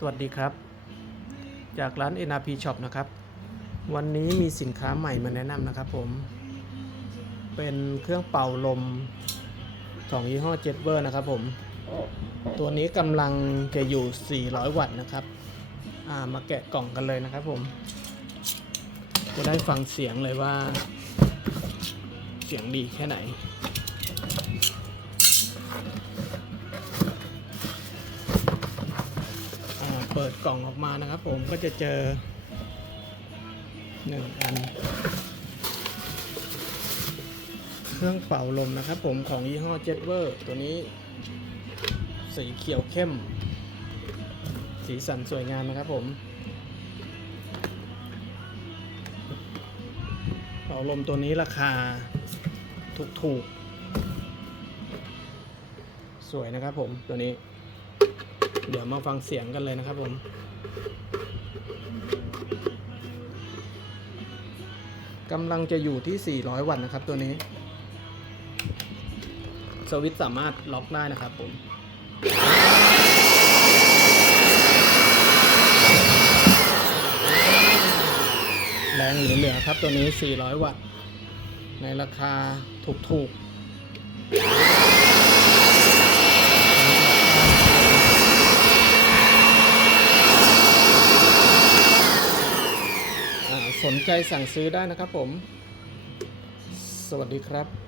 สวัสดีครับ จากร้าน NRP Shop นะครับ วันนี้มีสินค้าใหม่มาแนะนำนะครับผม เป็นเครื่องเป่าลมของยี่ห้อ j e t w e r นะครับผม ตัวนี้กำลังจะอยู่ 400 วัตต์นะครับามาแกะกล่องกันเลยนะครับผม จะได้ฟังเสียงเลยว่า เสียงดีแค่ไหน เปิดกล่องออกมานะครับ ผมก็จะเจอหนึ่งอัน เครื่องเป่าลมนะครับ ผมของยี่ห้อ j e t w e r ตัวนี้ สีเขียวเข้ม สีสันสวยงามนะครับ ผมเป่าลมตัวนี้ราคาถูกๆ สวยนะครับผมตัวนี้ เดี๋ยวมาฟังเสียงกันเลยนะครับผมกำลังจะอยู่ที่ 400 วัตต์นะครับตัวนี้ สวิตสามารถล็อกได้นะครับผมแรงเหลือๆครับตัวนี้ 400 วัตต์ ในราคาถูกๆ สนใจสั่งซื้อได้นะครับผม สวัสดีครับ